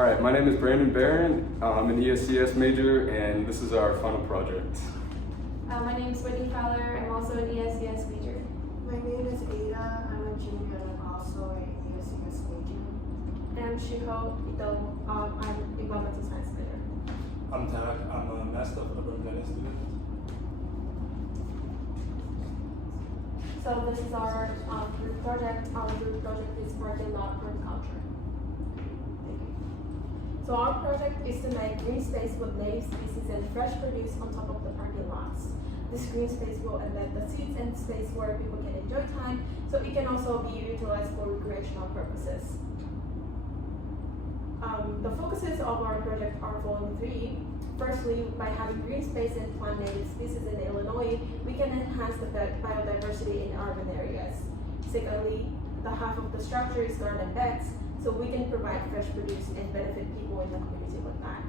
All right, my name is Brandon Barron. I'm an ESCS major, and this is our final project. My name is Whitney Fowler. I'm also an ESCS major. My name is Ada. I'm a junior and I'm also an ESCS major. And I'm Shiho Ito. I'm environmental science major. I'm Tarak. I'm a Master of Urban Planning student. So this is our group project. Our group project is parking lot horticulture. So our project is to make green space with native species and fresh produce on top of the parking lots. This green space will embed the seats and space where people can enjoy time, so it can also be utilized for recreational purposes. The focuses of our project are following three. Firstly, by having green space and plant native species in Illinois, we can enhance the biodiversity in urban areas. Secondly, the half of the structure is garden beds, so we can provide fresh produce and benefit people in the community with that.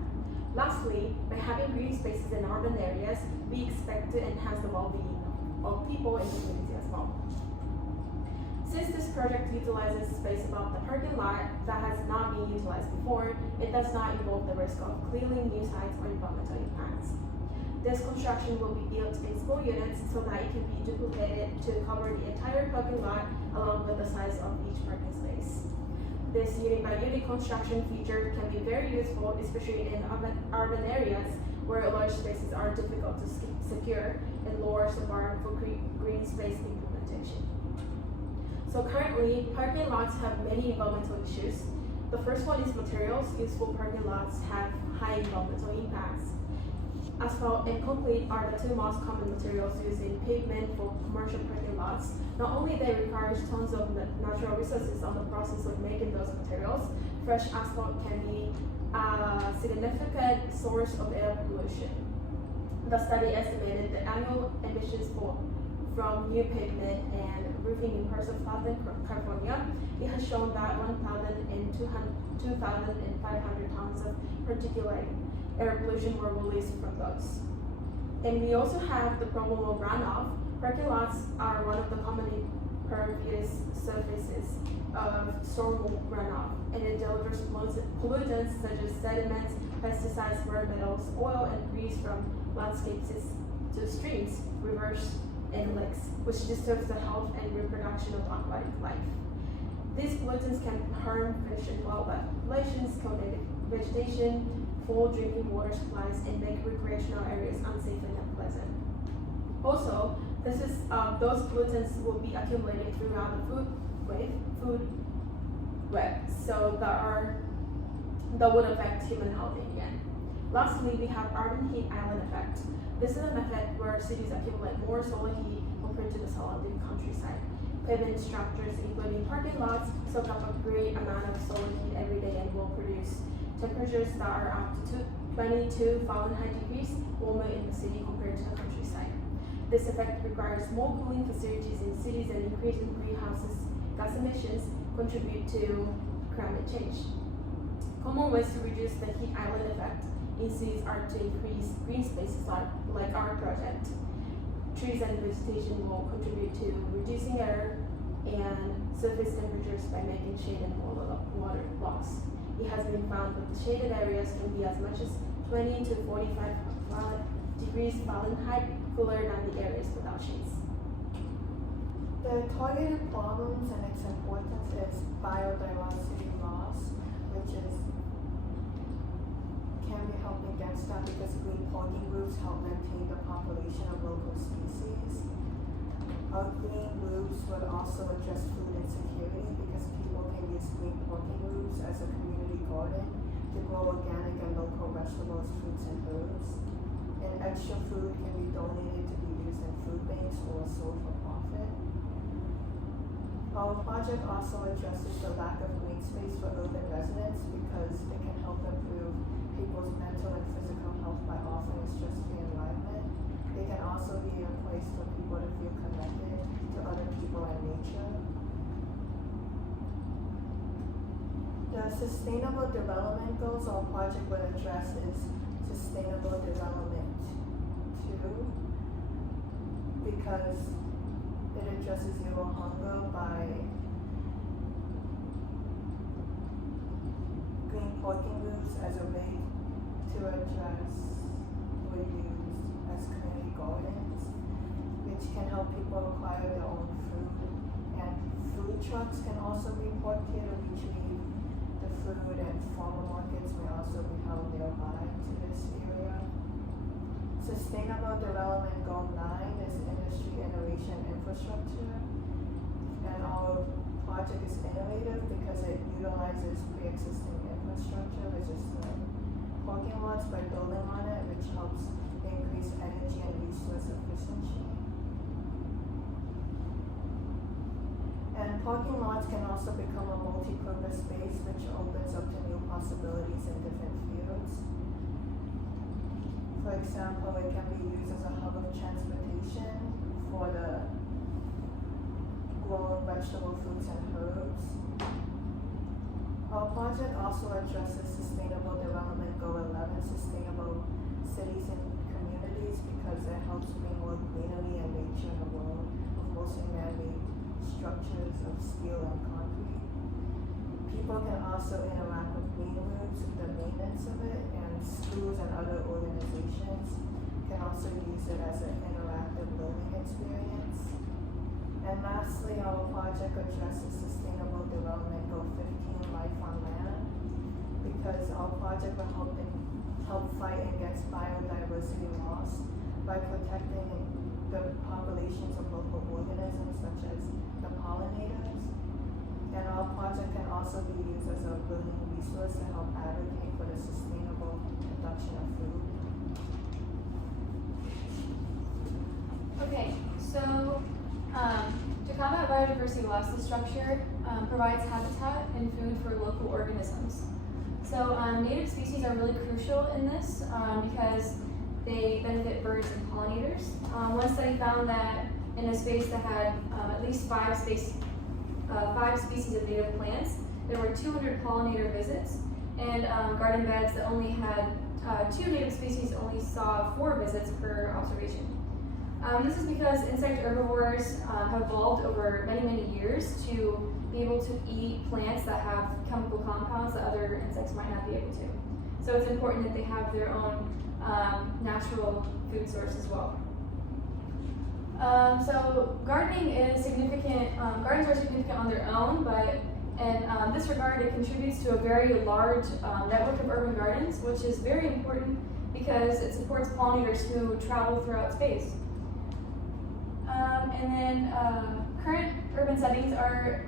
Lastly, by having green spaces in urban areas, we expect to enhance the well-being of people in the community as well. Since this project utilizes space above the parking lot that has not been utilized before, it does not involve the risk of clearing new sites or environmental impacts. This construction will be built in small units so that it can be duplicated to cover the entire parking lot along with the size of each parking space. This unit-by-unit construction feature can be very useful, especially in urban areas where large spaces are difficult to secure and lowers the bar for green space implementation. So currently, parking lots have many environmental issues. The first one is materials. Useful parking lots have high environmental impacts. Asphalt and concrete are the two most common materials used in pavement for commercial parking lots. Not only they require tons of natural resources on the process of making those materials, fresh asphalt can be a significant source of air pollution. The study estimated the annual emissions from new pavement and roofing in parts of Southern California. It has shown that 1,000 and 2,500 tons of particulate air pollution were released from those. And we also have the problem of runoff. Parking lots are one of the commonly impervious surfaces of storm runoff, and it delivers pollutants such as sediments, pesticides, rare metals, oil, and grease from landscapes to streams, rivers, and lakes, which disturbs the health and reproduction of aquatic life. These pollutants can harm fish and wildlife populations, kill native vegetation, full drinking water supplies, and make recreational areas unsafe and unpleasant. Also, those pollutants will be accumulated throughout the food web, so that would affect human health in the end. Lastly, we have urban heat island effect. This is an effect where cities accumulate more solar heat compared to the surrounding countryside. Pavement structures, including parking lots, soak up a great amount of solar heat every day and will produce temperatures that are up to 22 Fahrenheit degrees warmer in the city compared to the countryside. This effect requires more cooling facilities in cities, and increasing greenhouse gas emissions contribute to climate change. Common ways to reduce the heat island effect in cities are to increase green spaces like our project. Trees and vegetation will contribute to reducing air and surface temperatures by making shade and water loss. It has been found that the shaded areas can be as much as 20 to 45 degrees Fahrenheit cooler than the areas without shades. The targeted problems and its importance is biodiversity loss, which can be helped against that because green parking roofs help maintain the population of local species. Green roofs will also address food insecurity because people can use green parking roofs as a community garden to grow organic and local vegetables, fruits, and herbs. And extra food can be donated to be used in food banks or sold for profit. Our project also addresses the lack of green space for urban residents because it can help improve people's mental and physical health by offering a stress-free environment. It can also be a place for people to feel connected to other people and nature. The sustainable development goals our project will address is sustainable development 2, because it addresses zero hunger by green parking groups as a way to address were used as community gardens, which can help people acquire their own food. And food trucks can also be parked here to retrieve the food, and farmer markets may also be held nearby to this area. Sustainable Development Goal 9 is industry innovation infrastructure, and our project is innovative because it utilizes pre-existing infrastructure, which is the parking lots, by building on it, which helps increase energy and resource efficiency. And parking lots can also become a multi-purpose space, which opens up to new possibilities in different fields. For example, it can be used as a hub of transportation for the grown vegetable, fruits, and herbs. Our project also addresses Sustainable Development Goal 11, Sustainable Cities and Communities, because it helps bring more greenery and nature in the world with mostly man-made structures of steel and concrete. People can also interact with green roofs, the maintenance of it, and schools and other organizations can also use it as an interactive learning experience. And lastly, our project addresses Sustainable Development Goal 15, Life on Land, because our project will help fight against biodiversity loss by protecting the populations of local organisms such as the pollinators. And our project can also be used as a building resource to help advocate for the sustainable production of food. Okay, so to combat biodiversity loss, the structure provides habitat and food for local organisms. So native species are really crucial in this because they benefit birds and pollinators. One study found that in a space that had at least five species of native plants, there were 200 pollinator visits, and garden beds that only had 2 native species only saw 4 visits per observation. This is because insect herbivores have evolved over many, many years to be able to eat plants that have chemical compounds that other insects might not be able to. So it's important that they have their own natural food source as well. So gardening is significant, gardens are significant on their own, but in this regard it contributes to a very large network of urban gardens, which is very important because it supports pollinators who travel throughout space. And then current urban settings are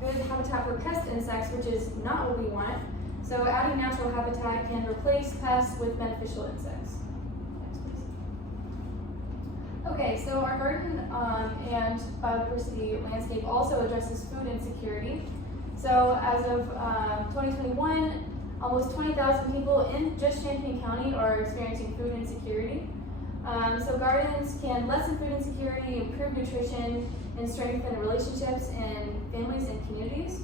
good habitat for pest insects, which is not what we want. So adding natural habitat can replace pests with beneficial insects. Next, please. Okay, so our garden and biodiversity landscape also addresses food insecurity. So as of 2021, almost 20,000 people in just Champaign County are experiencing food insecurity. So gardens can lessen food insecurity, improve nutrition, and strengthen relationships in families and communities.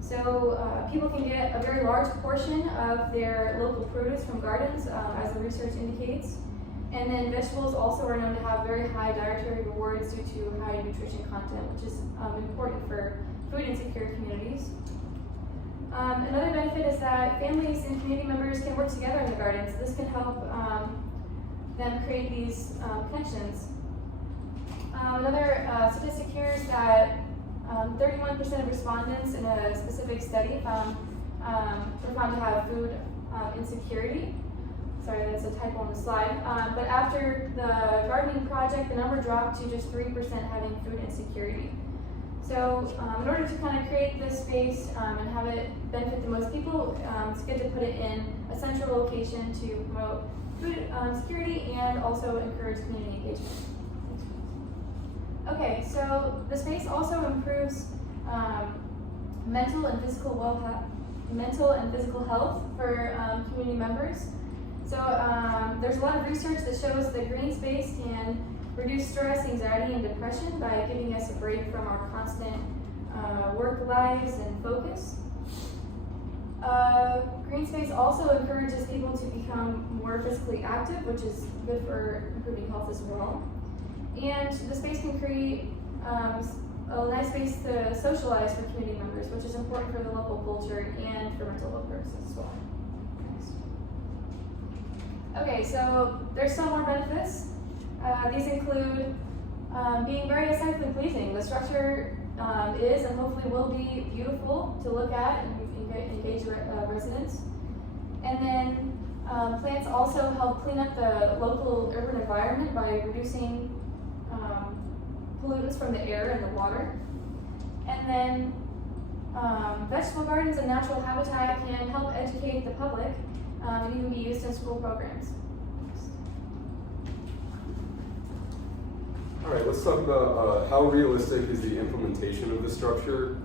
So people can get a very large portion of their local produce from gardens, as the research indicates. And then vegetables also are known to have very high dietary rewards due to high nutrition content, which is important for food insecure communities. Another benefit is that families and community members can work together in the gardens. This can help them create these connections. Another statistic here is that 31% of respondents in a specific study were found to have food insecurity. Sorry, that's a typo on the slide. But after the gardening project, the number dropped to just 3% having food insecurity. So in order to kind of create this space and have it benefit the most people, it's good to put it in a central location to promote food security and also encourage community engagement. Okay, so the space also improves mental and physical health for community members. So there's a lot of research that shows that green space can reduce stress, anxiety, and depression by giving us a break from our constant work lives and focus. Green space also encourages people to become more physically active, which is good for improving health as well. And the space can create a nice space to socialize for community members, which is important for the local culture and for mental health purposes as well. Okay, so there's some more benefits. These include being very aesthetically pleasing. The structure is and hopefully will be beautiful to look at and engage residents. And then plants also help clean up the local urban environment by reducing pollutants from the air and the water. And then vegetable gardens and natural habitat can help educate the public and even be used in school programs. All right, let's talk about how realistic is the implementation of the structure.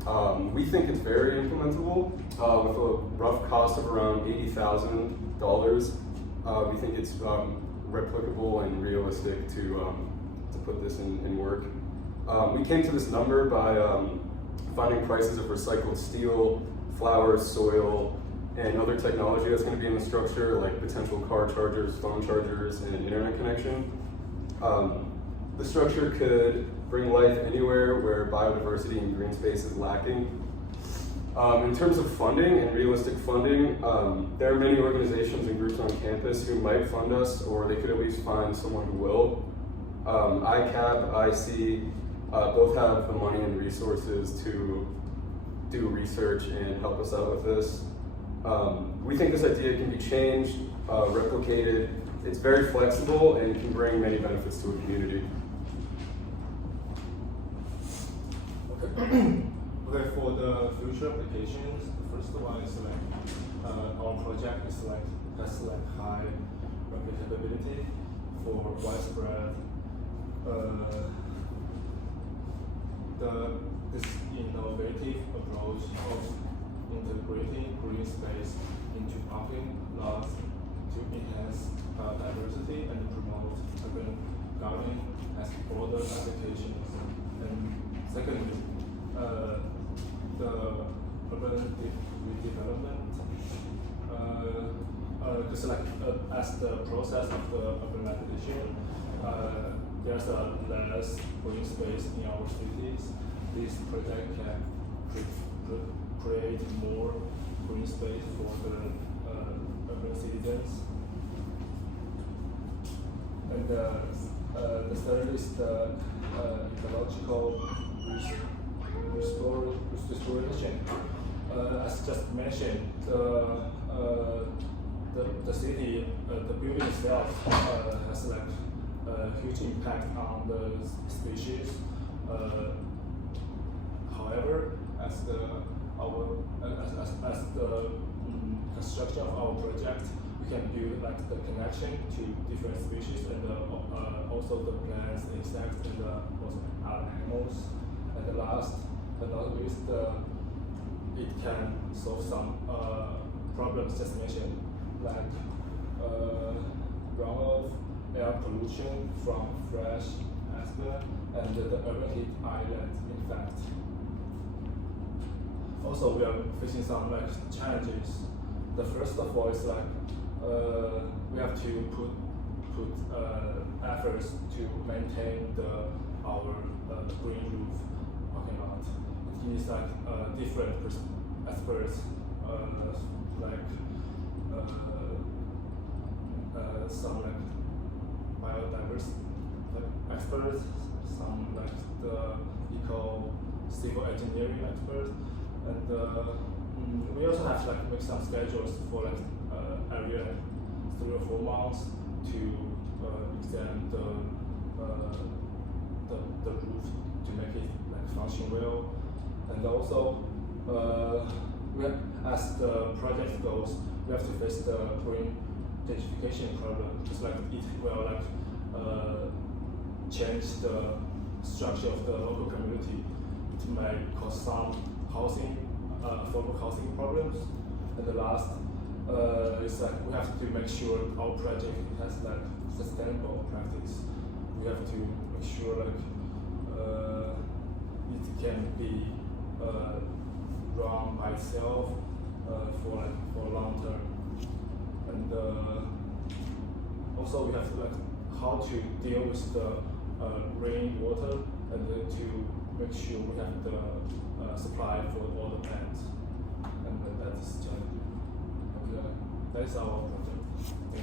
We think it's very implementable with a rough cost of around $80,000. We think it's replicable and realistic to put this in work. We came to this number by finding prices of recycled steel, flour, soil, and other technology that's going to be in the structure, like potential car chargers, phone chargers, and an internet connection. The structure could bring life anywhere where biodiversity and green space is lacking. In terms of funding and realistic funding, there are many organizations and groups on campus who might fund us, or they could at least find someone who will. ICAP, IC, both have the money and resources to do research and help us out with this. We think this idea can be changed, replicated. It's very flexible and can bring many benefits to a community. Okay, for the future applications, the first one is our project is has high replicability for widespread. This innovative approach of integrating green space into parking lots to enhance diversity and promote urban gardening has broader applications. And secondly, the urban redevelopment, just as the process of the urbanization, there's less green space in our cities. This project can create more green space for the urban citizens. And the third is the ecological restoration. As just mentioned, the city, the building itself has a huge impact on the species. However, as the construction of our project, we can build the connection to different species and also the plants, insects, and also other animals. And the last but not least, it can solve some problems just mentioned, like runoff, air pollution from fresh asphalt, and the urban heat island, in fact. Also, we are facing some challenges. The first of all is we have to put efforts to maintain our green roof parking lot. It needs different experts some biodiversity experts, some the civil engineering experts, and we also have to make some schedules for every 3 or 4 months to extend the roof to make it function well. And also, as the project goes, we have to face the green gentrification problem. Just it will change the structure of the local community. It may cause some affordable housing problems. And the last is we have to make sure our project has sustainable practice. We have to make sure it can be run by itself for long term. And also we have how to deal with the rainwater and to make sure we have the supply for all the plants, and that is challenging. And that is our project. Thank you.